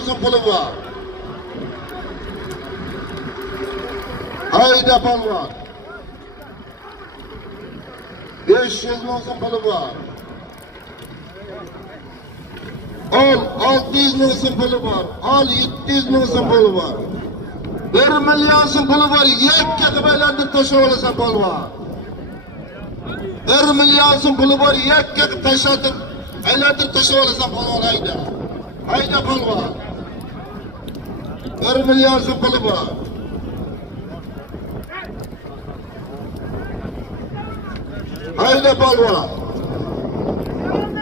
ming so'm puli bor. Hayda polvon. 500 ming so'm puli bor. Al 600 ming so'm puli bor. Al 700 ming so'm puli bor. 1 million so'm puli bor. Yakka qilib aylantirib tashlab olasan polvon. 1 million so'm puli bor. Yakka qilib aylantirib tashlab olasan polvon. Hayda. Hayda polvon. 1 million so'm puli bor. Hayda polvon.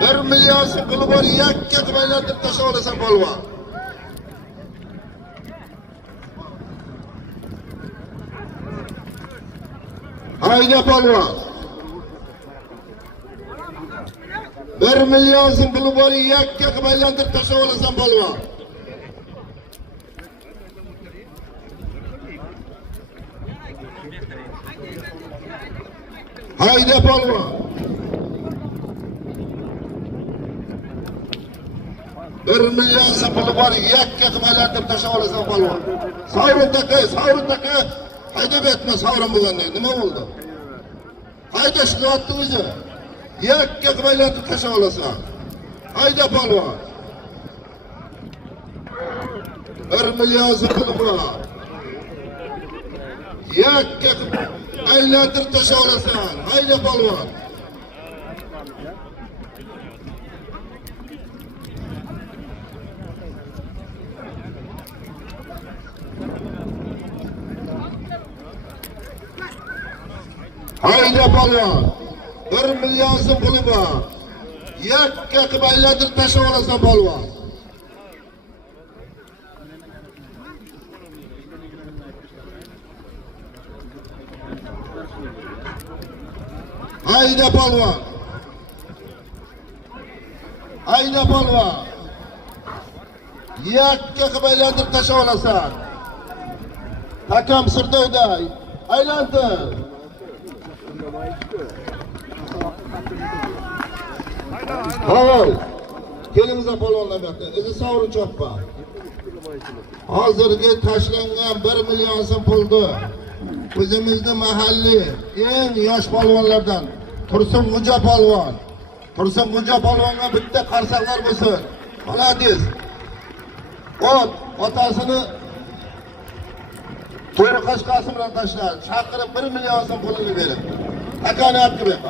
1 million so'm puli bor. Yakka qilib aylantirib tashlab olasan polvon. Hayda polvon. 1 million so'm puli bor. Yakka qilib aylantirib tashlab olasan polvon. Hayda polvon. 1 million so'm puli bor. Yakka qilib aylantirib tashlab olasan polvon. Savrun taka. Hayda betma savron bo'lganda nima bo'ldi? Hayda shikoyatni o'zi. Yakka qilib aylantirib tashlab olasan. Hayda polvon. 1 million so'm puli bor. Yakka qilib aylantirib tashlab olasan. Hayda polvon. Hayda polvon. 1 million so'm puli bor. Yakka qilib aylantirib tashlab olasan polvon. Hayda polvon. Hayda polvon. Yakka qilib aylantirib tashlab olasan. Hakam Sirdoyday. Aylantir. Hoy. Kelingizlar polvonlar bu yerga. O'zi sovrin choppa. Hozirgi tashlangan 1 million so'm pulni o'zimizning mahalliy eng yosh polvonlardan Tursun Xo'ja polvon. Tursun Xo'ja polvonga bitta qarsaklar bo'lsin. Malades. Otasini to'ri qashqasi bilan tashladi. Chaqirib 1 million so'm pulini berib. Hakoniyat qilib.